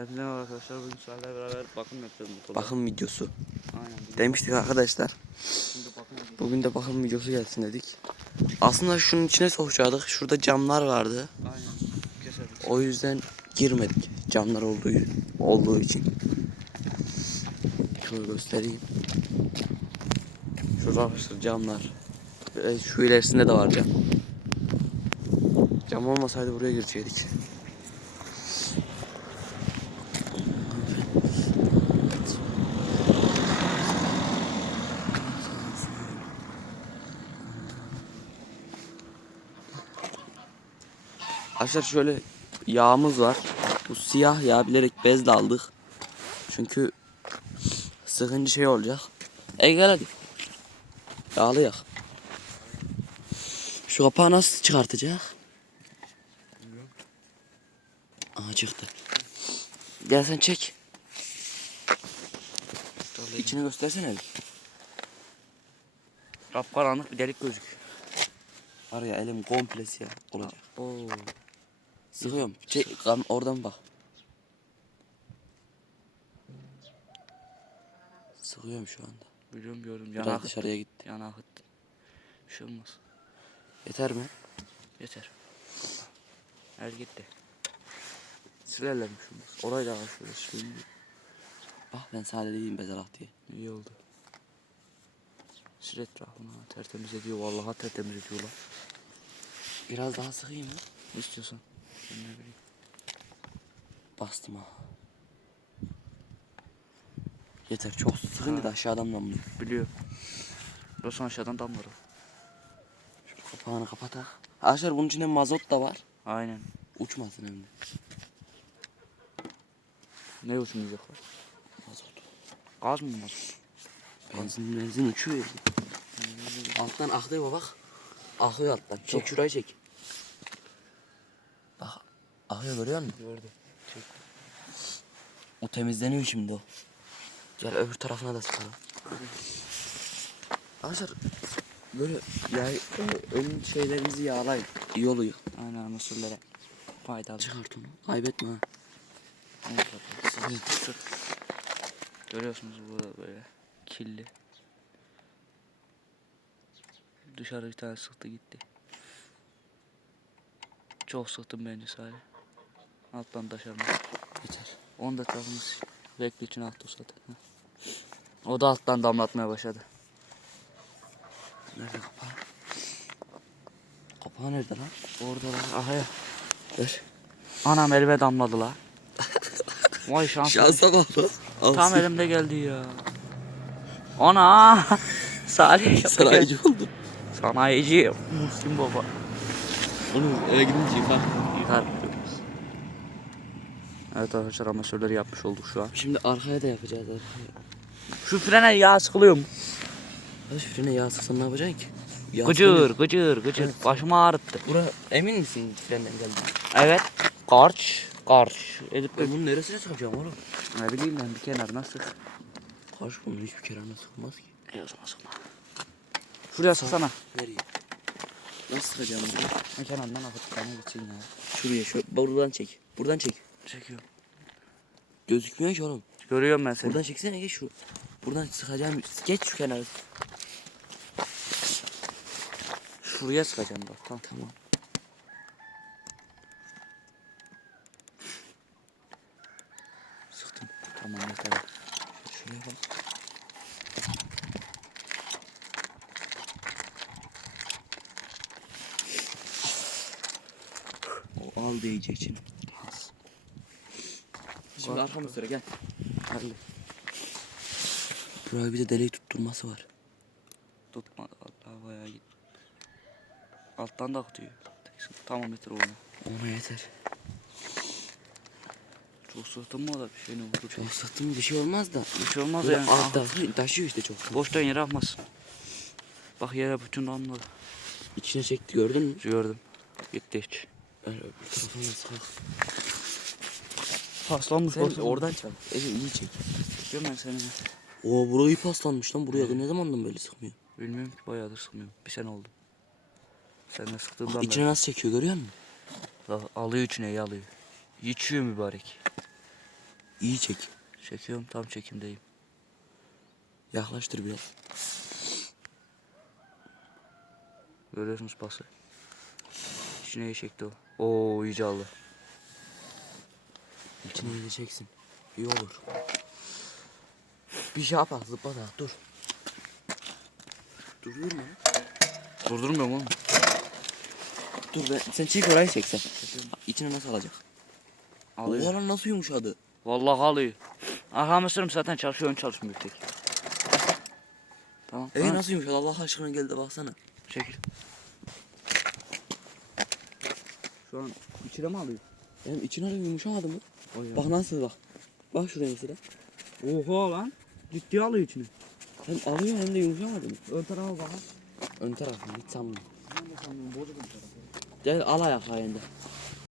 Hepinize merhaba arkadaşlar. Bugün sizlerle beraber bakım yapıyoruz motorda. Bakım videosu. Aynen. bugün Demiştik arkadaşlar. Bugün de bakım videosu gelsin dedik. Aslında şunun içine sokacaktık. Şurada camlar vardı. Aynen. Keserdik. O yüzden girmedik. Camlar olduğu olduğu için. Şöyle göstereyim. Şurada arkadaşlar camlar. Ve şu ilerisinde de var cam. Cam olmasaydı buraya girecektik. Arkadaşlar şöyle yağımız var. Bu siyah yağ bilerek bezle aldık. Çünkü sıkıntı şey olacak. E gel hadi. Yağlı yak. Şu kapağı nasıl çıkartacak? Aa çıktı. Gel sen çek. İçini göstersene bir. Kapkaranlık bir delik gözüküyor. Var ya elim komple siyah olacak. Oo. Sıkıyorum. Çek oradan bak. Sıkıyorum şu anda. Biliyorum gördüm. Yana akıttı. dışarıya gitti. Yana akıttı. Bir şey olmaz. Yeter mi? Yeter. El gitti. Silerler bir şey olmaz. Orayı da şöyle sileyim. Bak ben sadece değilim bezelak diye. İyi oldu. Sil etrafını. Tertemiz ediyor. Vallahi tertemiz ediyorlar. Biraz daha sıkayım mı? Ne istiyorsan. Ne bileyim. Bastım ha. Yeter çok sıkınca da aşağıdan damlıyor. Biliyor. Burası aşağıdan damlar. Şu kapağını kapatak. Arkadaşlar bunun içinde mazot da var. Aynen. Uçmasın hem de. Ne uçmayacaklar? Mazot. Gaz mı mazot? Benzin benzin uçuyor. Alttan akıyor bak. Akıyor alttan. Çek şurayı çek. Bak akıyor görüyor musun? Gördüm. O temizleniyor şimdi o. Gel öbür tarafına da sıkalım. Arkadaşlar böyle ya e, ön şeylerinizi yağlayın. İyi oluyor. Aynen mısırlara faydalı. Çıkart onu. Kaybetme ha. Evet. Sık. Görüyorsunuz burada böyle kirli. Dışarı bir tane sıktı gitti. Çok sıktım bence sadece. Alttan taşarım. Yeter. 10 dakikamız bekle için attı zaten. Heh. O da alttan damlatmaya başladı. Nerede kapağı? Kapağı nerede lan? Orada lan. Aha ya. Ver. Anam elime damladı la. Vay şans. Şansa bak lan. Tam elimde geldi ya. Ana. Salih. Sanayici oldum. Sanayici. Muslim baba. Onu eve gidince yıkar. Yıkar. Evet arkadaşlar amasörleri yapmış olduk şu an. Şimdi arkaya da yapacağız arkaya. Şu frene yağ sıkılıyor mu? Hadi frene yağ sıksan ne yapacaksın ki? Yağ Gıcır gıcır gıcır. Evet. Başımı ağrıttı. Bura emin misin frenden geldi? Evet. Karş. Karş. Edip Ben bunun neresine sıkacağım oğlum? ne bileyim ben bir kenarına sık. Karşı bunun hiçbir kenarına sıkılmaz ki. E o zaman sıkma. Şuraya sıksana. Nereye? Nasıl sıkacağım bunu? Kenarından akıtıp bana gitsin ya. Şuraya şu buradan çek. Buradan çek. Çekiyor. Gözükmüyor ki oğlum. Görüyorum ben seni. Buradan çeksene geç şu. Buradan sıkacağım. Geç şu kenara. Şuraya sıkacağım bak. Tamam. Tamam. Sıktım. Tamam yeter. Şuraya bak. O al diyecek için. Şimdi arkamı sıra gel. Hadi. Buraya bir de delik tutturması var. Tutma. Allah bayağı git. Alttan da akıtıyor. Tamam yeter oğlum. Ona yeter. Çok sıktın mı o da bir şey ne oldu? Çok. Çok sıktım bir şey olmaz da. Bir şey olmaz Böyle yani. alt tarafı taşıyor işte çok. Boştan yere atmasın. Bak yere bütün damladı. İçine çekti gördün mü? Gördüm. Gitti hiç. Ben öbür tarafına sıkar. Paslanmış Sen baksana. oradan çal. Ece iyi çek. Çekiyorum ben seni. Oo burayı paslanmış lan. Buraya ne zamandan böyle sıkmıyor? Bilmiyorum ki bayağıdır sıkmıyorum. Bir sene oldu. Sen de sıktığımdan Bak beri. içine nasıl çekiyor görüyor musun? Bak, Alıyor içine iyi alıyor. İçiyor mübarek. İyi çek. Çekiyorum tam çekimdeyim. Yaklaştır biraz. Görüyorsunuz pası. İçine iyi çekti o. Oo iyice aldı. İçine iyice çeksin. İyi olur. Bir şey yapar zıpla da dur. Duruyor mu? Durdurmuyorum oğlum. Dur ben sen çek orayı çek sen. İçine nasıl alacak? Alıyor. Oha lan nasıl yumuşadı? Vallahi alıyor. Aha mısırım zaten çalışıyor ön çalışmıyor tek. Tamam. E ha, nasıl yumuşadı Allah aşkına gel de baksana. Çekil. Şu an içine mi alıyor? Benim içine alıyor yumuşamadı mı? Bak nasıl bak. Bak şuraya mesela. Oha lan. Ciddi alıyor içine. Hem alıyor hem de yumuşamadı mı? Ön tarafa bak. Ön tarafı hiç sanmıyorum. Ben de sandım bozuk ön tarafı. Gel al ayak ayağında.